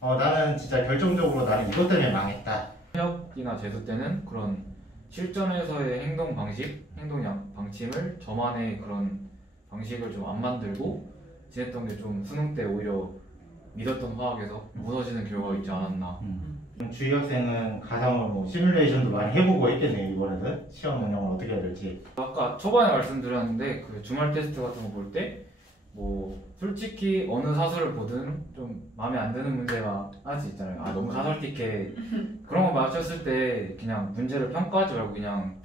나는 진짜 결정적으로 나는 이것 때문에 망했다. 협이나 재수 때는 그런 실전에서의 행동 방식, 행동 방침을 저만의 그런 방식을 좀 안 만들고 지냈던 게 좀 수능 때 오히려 믿었던 화학에서 무너지는 결과가 있지 않았나. 주희 학생은 가상으로 뭐 시뮬레이션도 많이 해보고 했겠네요. 이번에는 시험 운영을 어떻게 해야 될지. 아까 초반에 말씀드렸는데 그 주말 테스트 같은 거 볼 때 뭐 솔직히 어느 사설을 보든 좀 마음에 안 드는 문제가 하나씩 있잖아요. 아 너무 사설틱해. 그런 거 맞췄을 때 그냥 문제를 평가하지 말고 그냥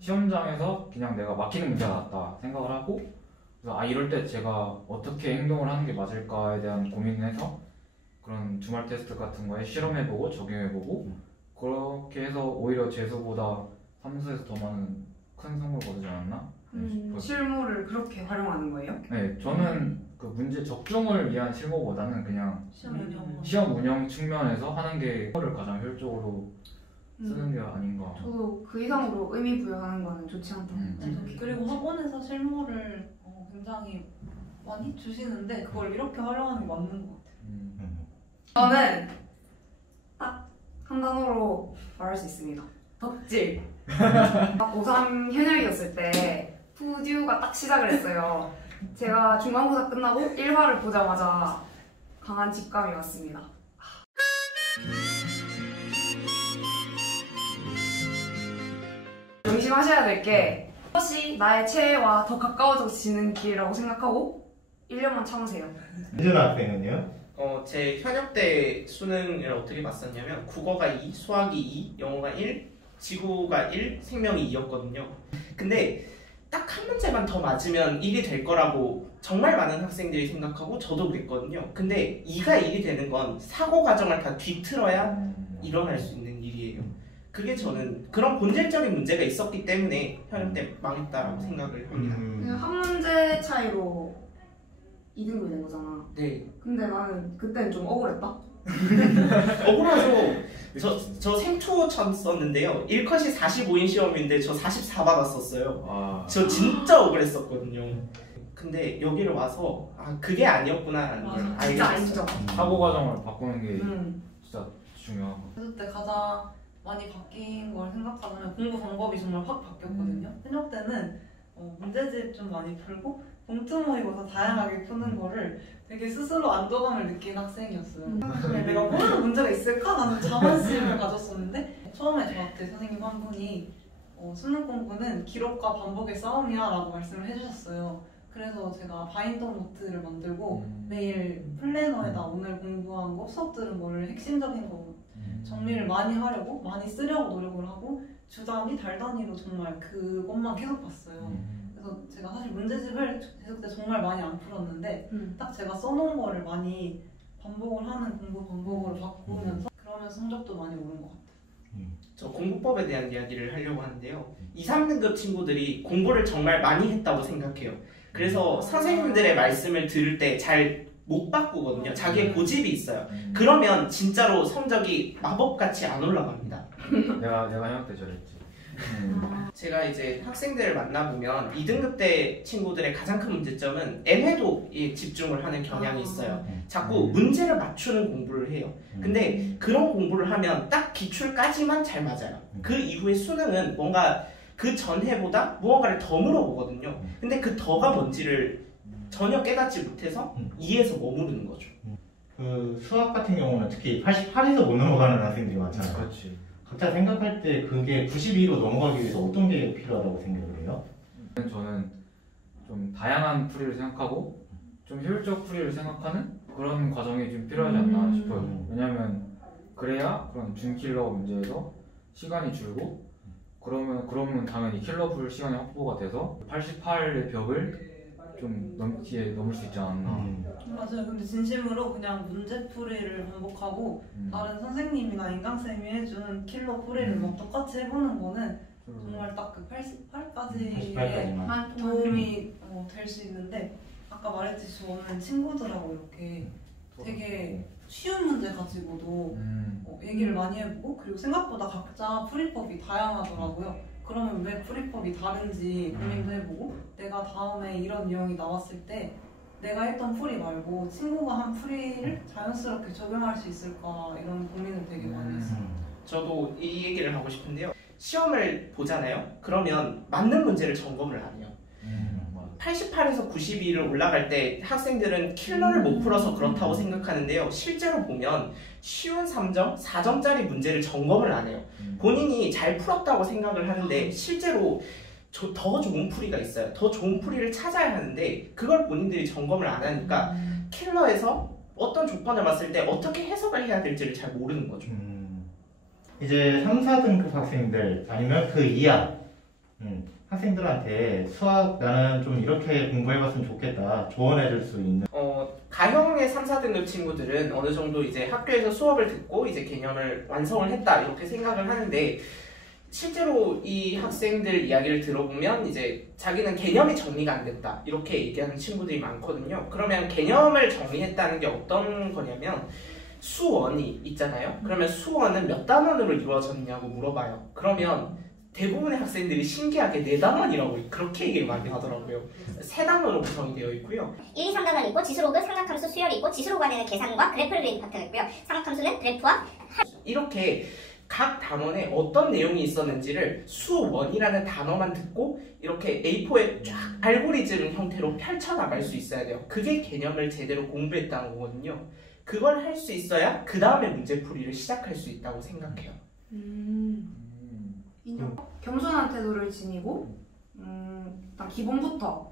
시험장에서 그냥 내가 막히는 문제가 낫다 생각을 하고, 그래서 아 이럴 때 제가 어떻게 행동을 하는 게 맞을까에 대한 고민을 해서 그런 주말 테스트 같은 거에 실험해보고 적용해보고 그렇게 해서 오히려 재수보다 삼수에서 더 많은 큰 성공을 거두지 않았나? 실무를 그렇게 활용하는 거예요? 네, 저는 그 문제 적중을 위한 실무보다는 그냥 시험 운영 측면에서 하는 게 를 가장 효율적으로 쓰는 게 아닌가. 저도 그 이상으로 의미 부여하는 거는 좋지 않다고 생각해요. 그리고 학원에서 실무를 굉장히 많이 주시는데 그걸 이렇게 활용하는 게 맞는 것 같아요. 저는 딱 한 단어로 말할 수 있습니다. 덕질. 고3 현역이었을 때 푸듀가 딱 시작을 했어요. 제가 중간고사 끝나고 1화를 보자마자 강한 직감이 왔습니다. 명심하셔야 될 게 이것이 나의 최애와 더 가까워지는 길이라고 생각하고 1년만 참으세요. 이준아 학생은요? 제 현역 때 수능을 어떻게 봤었냐면 국어가 2, 수학이 2, 영어가 1, 지구가 1, 생명이 2였거든요. 근데 딱 한 문제만 더 맞으면 1이 될 거라고 정말 많은 학생들이 생각하고 저도 그랬거든요. 근데 2가 1이 되는 건 사고 과정을 다 뒤틀어야 일어날 수 있는 일이에요. 그게 저는 그런 본질적인 문제가 있었기 때문에 현역 때 망했다라고 생각을 합니다. 그냥 한 문제 차이로 2등급이 된 거잖아. 네. 근데 나는 그때는 좀 억울했다. 억울하죠. 저 생초 쳤었는데요. 1컷이 45인 시험인데 저 44 받았었어요. 저 진짜 억울했었거든요. 근데 여기를 와서 그게 아니었구나라는 걸 알게 됐어요. 사고 과정을 바꾸는 게 진짜 중요하고. 재수 때 가장 많이 바뀐 걸 생각하면 공부 방법이 정말 확 바뀌었거든요. 현역 때는 문제집 좀 많이 풀고 봉투 모의고사 다양하게 푸는 거를 되게 스스로 안도감을 느낀 학생이었어요. 내가 모르는 문제가 있을까? 나는 자만심을 가졌었는데 처음에 저한테 선생님 한 분이 수능 공부는 기록과 반복의 싸움이야 라고 말씀을 해주셨어요. 그래서 제가 바인더 노트를 만들고 매일 플래너에다 오늘 공부한 거, 수업 들은 거를 핵심적인 거 정리를 많이 하려고 많이 쓰려고 노력을 하고 주 단위, 달 단위로 정말 그것만 계속 봤어요. 그래서 제가 사실 문제집을 재수 때 정말 많이 안 풀었는데 딱 제가 써놓은 거를 많이 반복을 하는 공부 방법으로 바꾸면서 그러면서 성적도 많이 오른 것 같아요. 저 공부법에 대한 이야기를 하려고 하는데요. 2, 3등급 친구들이 공부를 정말 많이 했다고 생각해요. 그래서 선생님들의 말씀을 들을 때 잘 못 바꾸거든요. 자기의 고집이 있어요. 그러면 진짜로 성적이 마법같이 안 올라갑니다. 내가 현역 때 저랬지. 제가 이제 학생들을 만나보면 2등급 때 친구들의 가장 큰 문제점은 애매도에 집중을 하는 경향이 있어요. 자꾸 문제를 맞추는 공부를 해요. 근데 그런 공부를 하면 딱 기출까지만 잘 맞아요. 그 이후에 수능은 뭔가 그 전해보다 무언가를 더 물어보거든요. 근데 그 더가 뭔지를 전혀 깨닫지 못해서 2에서 머무르는 거죠. 그 수학 같은 경우는 특히 88에서 못 넘어가는 학생들이 많잖아요. 그렇지. 각자 생각할 때 그게 92로 넘어가기 위해서 어떤 게 필요하다고 생각을 해요? 저는 좀 다양한 풀이를 생각하고 좀 효율적 풀이를 생각하는 그런 과정이 좀 필요하지 않나 싶어요. 왜냐면 그래야 그런 준킬러 문제에서 시간이 줄고 그러면 당연히 킬러 풀 시간이 확보가 돼서 88의 벽을 좀 넘을 수 있지 않나. 맞아요. 근데 진심으로 그냥 문제풀이를 반복하고 다른 선생님이나 인강쌤이 해준 킬러 풀이를 막 똑같이 해보는 거는 정말 딱 그 88까지의 도움이 될 수 있는데 아까 말했듯이 저는 친구들하고 이렇게 되게 쉬운 문제 가지고도 얘기를 많이 해보고 그리고 생각보다 각자 풀이법이 다양하더라고요. 그러면 왜 풀이법이 다른지 고민도 해보고 내가 다음에 이런 유형이 나왔을 때 내가 했던 풀이 말고 친구가 한 풀이를 자연스럽게 적용할 수 있을까 이런 고민을 되게 많이 했어요. 저도 이 얘기를 하고 싶은데요. 시험을 보잖아요. 그러면 맞는 문제를 점검을 안 해요. 88에서 92를 올라갈 때 학생들은 킬러를 못 풀어서 그렇다고 생각하는데요. 실제로 보면 쉬운 3점, 4점짜리 문제를 점검을 안 해요. 본인이 잘 풀었다고 생각을 하는데 실제로 더 좋은 풀이가 있어요. 더 좋은 풀이를 찾아야 하는데 그걸 본인들이 점검을 안 하니까 킬러에서 어떤 조건을 봤을 때 어떻게 해석을 해야 될지를 잘 모르는 거죠. 이제 3, 4등급 학생들 아니면 그 이하 학생들한테 수학 나는 좀 이렇게 공부해봤으면 좋겠다 조언해줄 수 있는 가형의 3, 4등급 친구들은 어느 정도 이제 학교에서 수업을 듣고 이제 개념을 완성을 했다 이렇게 생각을 하는데 실제로 이 학생들 이야기를 들어보면 이제 자기는 개념이 정리가 안 됐다 이렇게 얘기하는 친구들이 많거든요. 그러면 개념을 정리했다는 게 어떤 거냐면 수원이 있잖아요. 그러면 수원은 몇 단원으로 이루어졌냐고 물어봐요. 그러면 대부분의 학생들이 신기하게 4단원이라고 그렇게 얘기를 많이 하더라고요. 3단원으로 구성이 되어 있고요. 1, 2, 3단원이 있고 지수로그, 삼각함수, 수열이 있고 지수로그 안에는 계산과 그래프를 그리는 파트가 있고요. 삼각함수는 그래프와 이렇게 각 단원에 어떤 내용이 있었는지를 수원이라는 단어만 듣고 이렇게 A4에 쫙 알고리즘 형태로 펼쳐나갈 수 있어야 돼요. 그게 개념을 제대로 공부했다는 거거든요. 그걸 할 수 있어야 그 다음에 문제풀이를 시작할 수 있다고 생각해요. 겸손한 태도를 지니고 일단 기본부터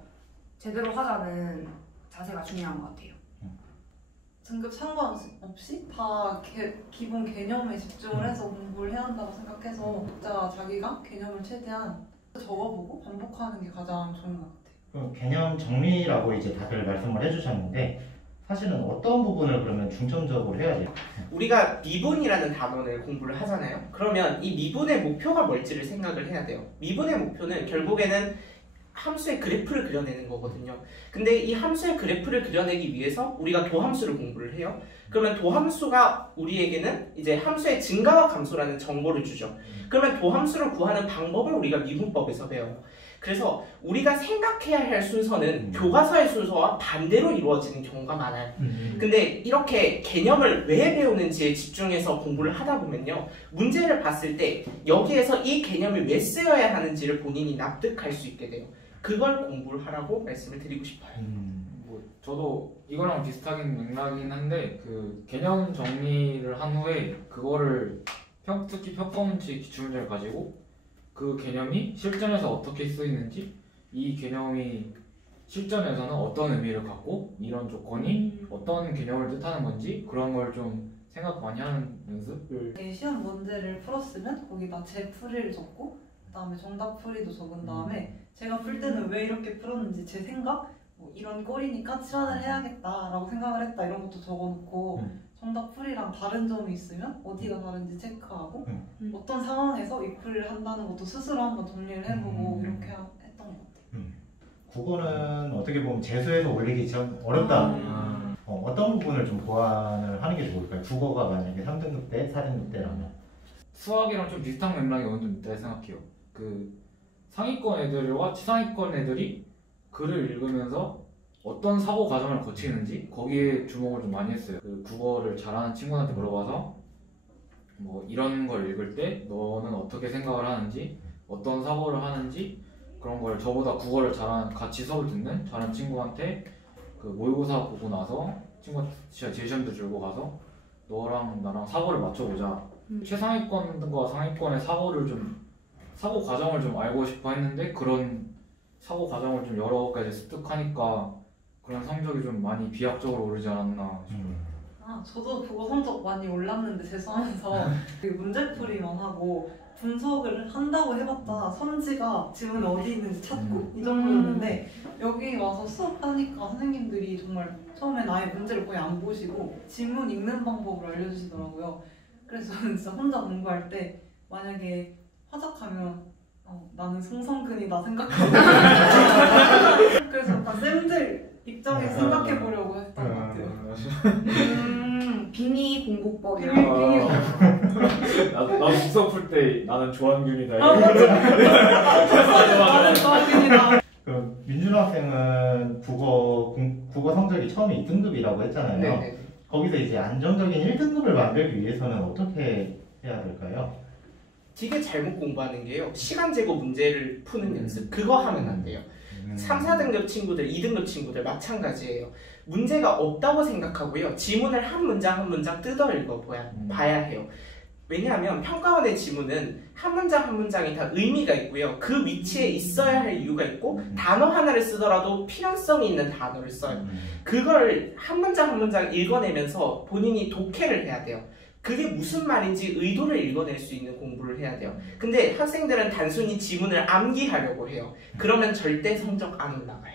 제대로 하자는 자세가 중요한 것 같아요. 등급 상관없이 다 기본 개념에 집중을 해서 공부를 해야 한다고 생각해서 각자 자기가 개념을 최대한 적어보고 반복하는 게 가장 좋은 것 같아요. 개념 정리라고 이제 다들 말씀을 해주셨는데 사실은 어떤 부분을 그러면 중점적으로 해야 돼요? 우리가 미분이라는 단원을 공부를 하잖아요. 그러면 이 미분의 목표가 뭘지를 생각을 해야 돼요. 미분의 목표는 결국에는 함수의 그래프를 그려내는 거거든요. 근데 이 함수의 그래프를 그려내기 위해서 우리가 도함수를 공부를 해요. 그러면 도함수가 우리에게는 이제 함수의 증가와 감소라는 정보를 주죠. 그러면 도함수를 구하는 방법을 우리가 미분법에서 배워요. 그래서 우리가 생각해야 할 순서는 교과서의 순서와 반대로 이루어지는 경우가 많아요. 근데 이렇게 개념을 왜 배우는지에 집중해서 공부를 하다 보면요. 문제를 봤을 때 여기에서 이 개념이 왜 쓰여야 하는지를 본인이 납득할 수 있게 돼요. 그걸 공부를 하라고 말씀을 드리고 싶어요. 뭐 저도 이거랑 비슷하긴 맥락이긴 한데 그 개념 정리를 한 후에 그거를 특히 평가원칙 기출문제를 가지고 그 개념이 실전에서 어떻게 쓰이는지 이 개념이 실전에서는 어떤 의미를 갖고 이런 조건이 어떤 개념을 뜻하는 건지 그런 걸 좀 생각 많이 하는 연습을 시험 문제를 풀었으면 거기다 제 풀이를 적고 그다음에 정답 풀이도 적은 다음에 제가 풀 때는 왜 이렇게 풀었는지 제 생각 뭐 이런 꼴이니까 치환을 해야겠다라고 생각을 했다 이런 것도 적어놓고 정답 풀이랑 다른 점이 있으면 어디가 다른지 체크하고 어떤 상황에서 이 풀이를 한다는 것도 스스로 한번 정리를 해보고 이렇게 했던 것 같아요. 국어는 어떻게 보면 재수해서 올리기 참 어렵다. 어떤 부분을 좀 보완을 하는 게 좋을까요? 국어가 만약에 3등급 때, 4등급 때라면 수학이랑 좀 비슷한 맥락이 어느 정도 있다고 생각해요. 그 상위권 애들과 치상위권 애들이 글을 읽으면서 어떤 사고 과정을 거치는지 거기에 주목을 좀 많이 했어요. 그 국어를 잘하는 친구한테 물어봐서 뭐 이런 걸 읽을 때 너는 어떻게 생각을 하는지 어떤 사고를 하는지 그런 걸 저보다 국어를 잘하는 같이 수업을 듣는 잘하는 친구한테 그 모의고사 보고 나서 친구가 제시험도 들고 가서 너랑 나랑 사고를 맞춰보자. 최상위권과 상위권의 사고 과정을 좀 알고 싶어 했는데 그런 사고 과정을 좀 여러 가지 습득하니까 그런 성적이 좀 많이 비약적으로 오르지 않았나 싶어요. 저도 국어 성적 많이 올랐는데 재수하면서 그 문제풀이만 하고 분석을 한다고 해봤자 선지가 지문에 어디 있는지 찾고 이 정도였는데 여기 와서 수업하니까 선생님들이 정말 처음엔 아예 문제를 거의 안 보시고 지문 읽는 방법을 알려주시더라고요. 그래서 저는 진짜 혼자 공부할 때 만약에 화작하면 나는 송성근이다 생각하고 그래서 약간 쌤들 입장에서 생각해보려고 했던 것 같아요. 빙의 공부법이요. 나도 수업 풀 때 나는 조한균이다. 나는 조한균이다. 그럼 민준호 학생은 국어 국어 성적이 처음에 2등급이라고 했잖아요. 네네. 거기서 이제 안정적인 1등급을 만들기 위해서는 어떻게 해야 될까요? 되게 잘못 공부하는 게요. 시간 제거 문제를 푸는 연습 그거 하면 안 돼요. 3, 4등급 친구들, 2등급 친구들 마찬가지예요. 문제가 없다고 생각하고요. 지문을 한 문장 한 문장 뜯어 봐야 해요. 왜냐하면 평가원의 지문은 한 문장 한 문장이 다 의미가 있고요. 그 위치에 있어야 할 이유가 있고 단어 하나를 쓰더라도 필연성이 있는 단어를 써요. 그걸 한 문장 한 문장 읽어내면서 본인이 독해를 해야 돼요. 그게 무슨 말인지 의도를 읽어낼 수 있는 공부를 해야 돼요. 근데 학생들은 단순히 지문을 암기하려고 해요. 그러면 절대 성적 안 올라가요.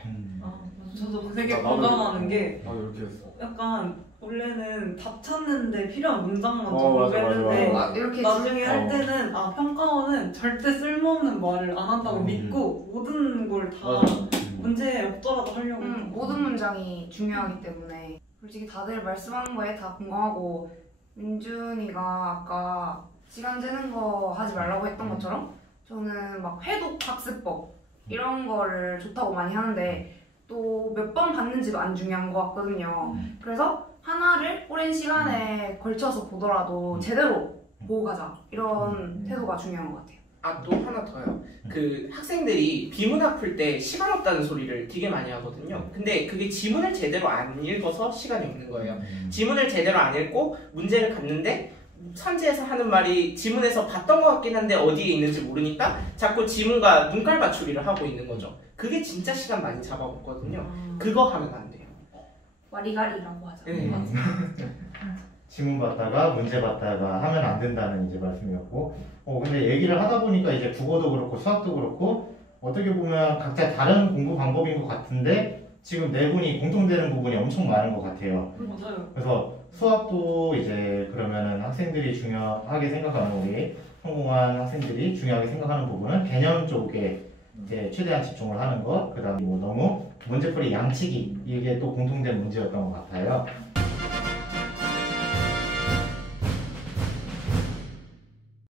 저도 되게 나도 공감하는 게 아 이렇게 했어. 약간 원래는 답 찾는데 필요한 문장만 맞아, 적어했는데 맞아. 이렇게 나중에 할 때는 평가원은 절대 쓸모없는 말을 안 한다고 믿고 모든 걸 다 맞아. 문제 없더라도 하려고 모든 문장이 중요하기 때문에 솔직히 다들 말씀하는 거에 다 공감하고 민준이가 아까 시간 재는 거 하지 말라고 했던 것처럼 저는 막 회독 학습법 이런 거를 좋다고 많이 하는데 또 몇 번 봤는지도 안 중요한 것 같거든요. 그래서 하나를 오랜 시간에 걸쳐서 보더라도 제대로 보고 가자 이런 태도가 중요한 것 같아요. 또 하나 더요. 그 학생들이 비문학 풀 때 시간 없다는 소리를 되게 많이 하거든요. 근데 그게 지문을 제대로 안 읽어서 시간이 없는 거예요. 지문을 제대로 안 읽고 문제를 갔는데 선지에서 하는 말이 지문에서 봤던 것 같긴 한데 어디에 있는지 모르니까 자꾸 지문과 눈깔 맞추기를 하고 있는 거죠. 그게 진짜 시간 많이 잡아먹거든요. 그거 하면 안 돼요. 와리가리라고 하죠. 네. 지문 봤다가 문제 봤다가 하면 안 된다는 이제 말씀이었고, 근데 얘기를 하다 보니까 이제 국어도 그렇고 수학도 그렇고 어떻게 보면 각자 다른 공부 방법인 것 같은데 지금 네 분이 공통되는 부분이 엄청 많은 것 같아요. 맞아요. 그래서 수학도 이제 그러면은 학생들이 중요하게 생각하는 우리 성공한 학생들이 중요하게 생각하는 부분은 개념 쪽에 이제 최대한 집중을 하는 것, 그다음에 뭐 너무 문제풀이 양치기 이게 또 공통된 문제였던 것 같아요.